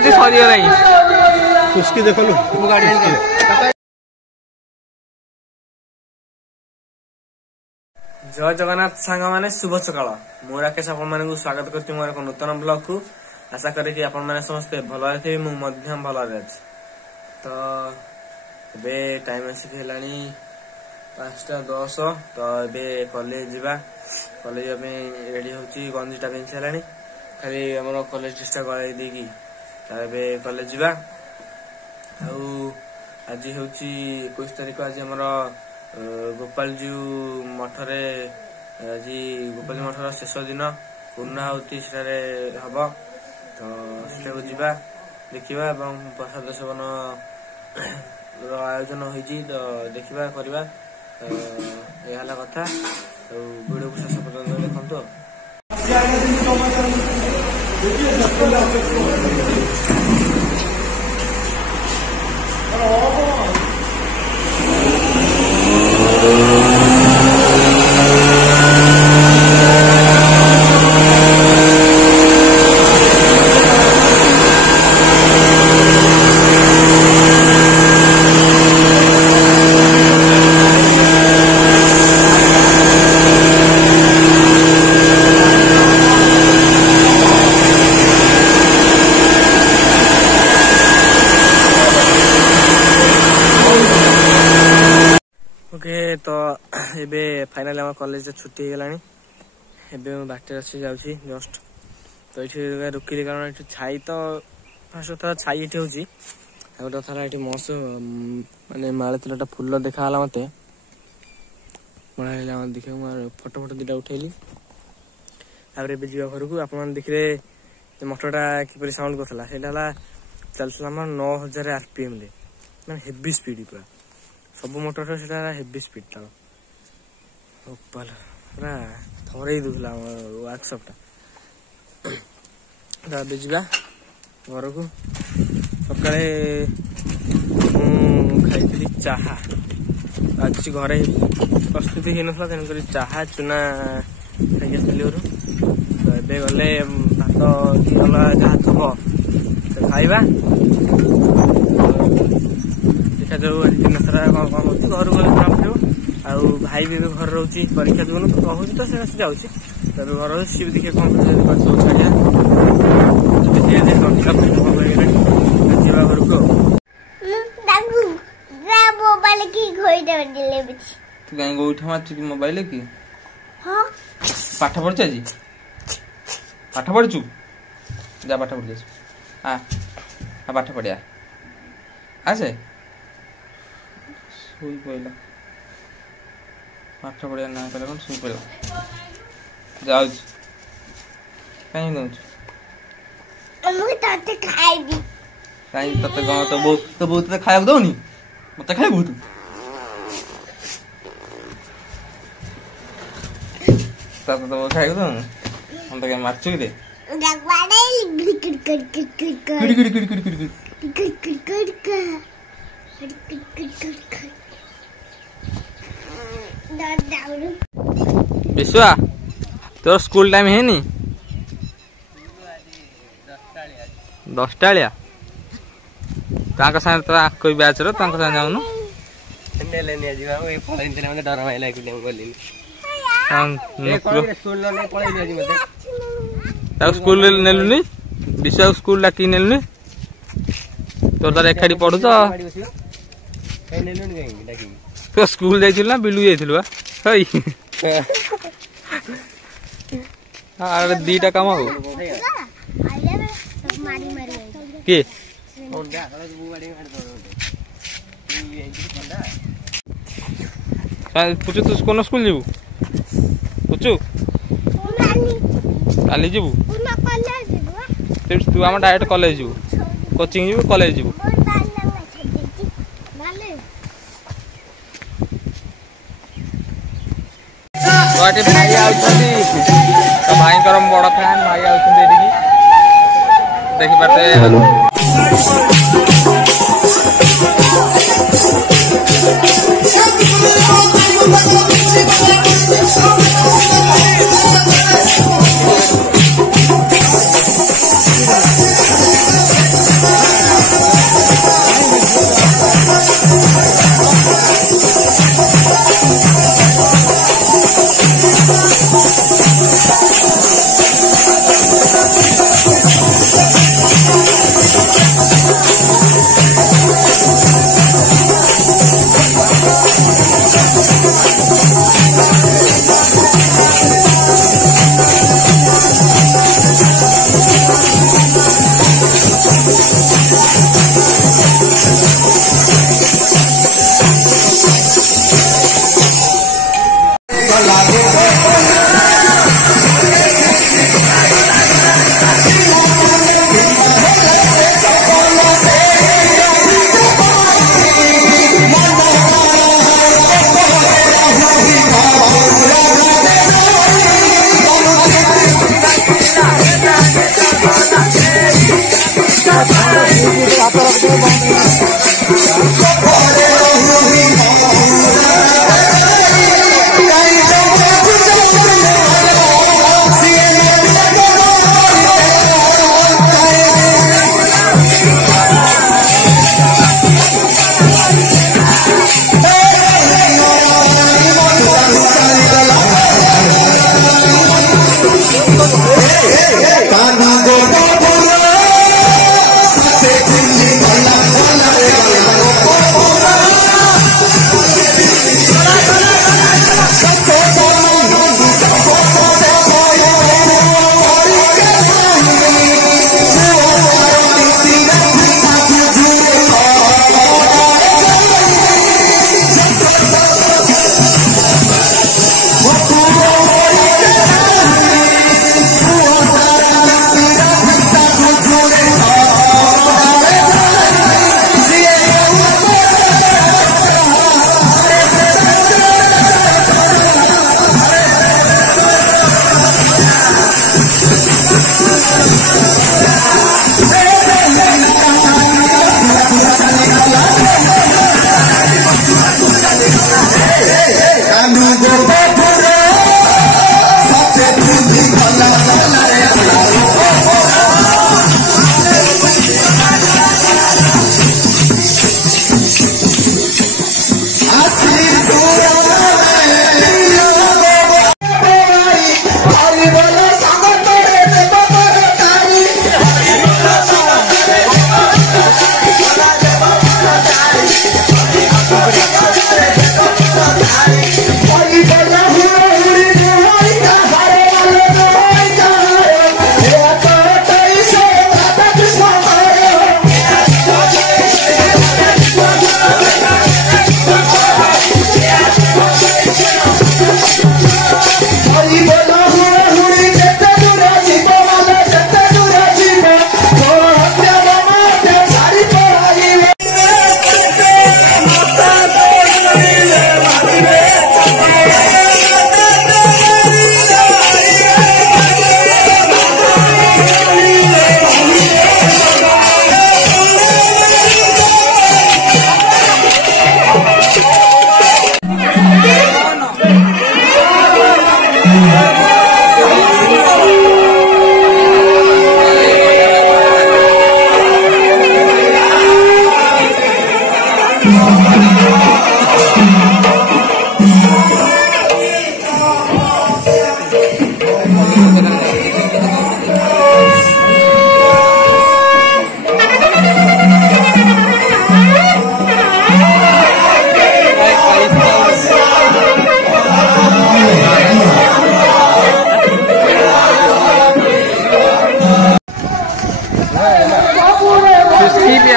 दौड़ाती सरीगला उसकी देख लु जय जगन्नाथ सांग मैंने शुभ सकाल मु राकेश आपण मानक स्वागत करती मोर एक नूतन ब्लॉग को आशा करे कि आपण माने समस्ते भल थे मु मध्यम भल तो एबे टाइम आसिक हेलानी 5:10 तो एबे कॉलेज जीवा कॉलेज में रेडी होची गंजीटा पिंच हेलानी खाली हमर कॉलेज ड्रेसटा गळाई देकी एबे कॉलेज जीवा आउ आज होची 21 तारिख आज हमर गोपालजी मठरे आज गोपालजी मठर शेष दिन पूर्णाहुति हम तो सेठाକୁ ଯିବା ଦେଖିବା ଏବଂ प्रसाद सेवन आयोजन होइछि तो देखिबा करबा एहाला कथा तो वीडियो को शेष पर्यंत देखंतो। तो एबे फाइनल हम कॉलेज छुट्टी हो गलानी एबे मैं बाटे अच्छे जाउची जस्ट तो ये रुकिली कारण ये छाई तो फर्स्ट थोड़ा छाई ये होची गोटे थोड़ा ये मस माने मालतीटा फुल देखाला मत बड़ा देखे फोटो फोटो दुटा उठेली घर को आप देखिए मोटरटा किपरि साउंड करता है चलता 9000 RPM मैं हेवी स्पीड पूरा सब मोटर से हेवी स्पीड था पूरा थरे दूसरा वर्कशॉपटा जा घर को सका खाई चाहा आज घरे प्रस्तुति हो ना तेणुक चाहा चुना खाई आसली घर तो ये गले भात कि अलग जहाँ थब खाइबा देखा जाऊ दिन सारा कौन कौन हो घर गले जमा पड़ो आउ भाई भी घर रोचे परीक्षा जीवन तो कहूँ तो से जाऊँगी तब घर सी भी देखिए कौन छाड़िया घर को तू कहीं गोईठा मारचु कि मोबाइल की पाठ पढ़ु आज पाठ पढ़ु जा पाठ पढ़ आ पाठ पढ़िया आसे सुई पड़ा पाठ पढ़िया ना कल कौन सुई पड़ा जाऊ कहीं दौच कहीं ते गाँव तो बहुत खाया दौनी मत खाए बहुत तो खाए दौन हम तो क्या मारचु रे विश्वा तोर स्कूल टाइम है नी 10टा साथ तो कोई बैच रो साथ जाऊनु डर स्कूल नेलुनी विश्वा स्कूल डाकी नेलुनी तोर तार एखादी पढ़ु तो स्कूल जाइथिलु ना बिलु जाइथिलु हई अरे दीटा काम हो के पुचु तू कोन स्कूल जीवु पुचु काली जीवु तू आम डायरेक्ट कॉलेज जीवु कोचिंग जीवु कॉलेज जीवु भाई आउछंती तो भाई कर बड़ फैन भाई आउछंती एठी देखि पाते हेलो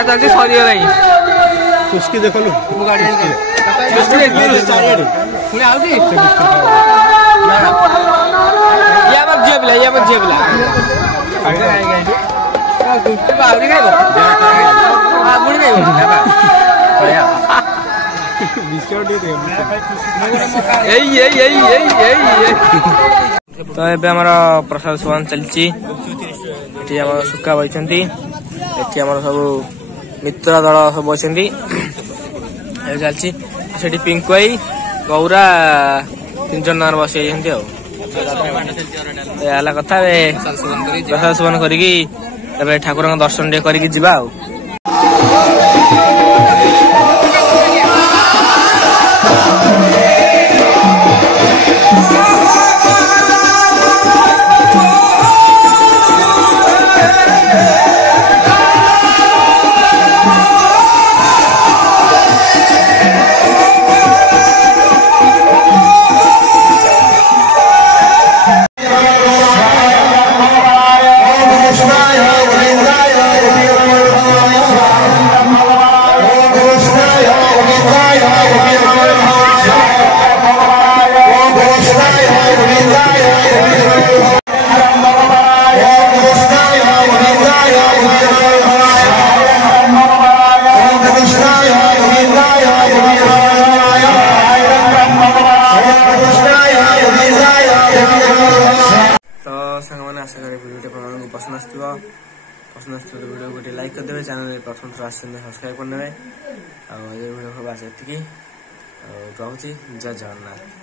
जल्दी सरी गला चुस्की देख लु गाड़ी तो ये आम प्रसाद सेवन चलती सुखा बही सब मित्र दल सब अच्छी चलती से पिंकुआई गौरा 3 जन बस कथा प्रसाद सेवन कर ठाकुर दर्शन टे कर जीवा। आशा करें वीडियो पसंद वीडियो गोटे लाइक करदे चैनल प्रथम थर सब्सक्राइब करदे वीडियो बस ये रोचे जय जगन्नाथ।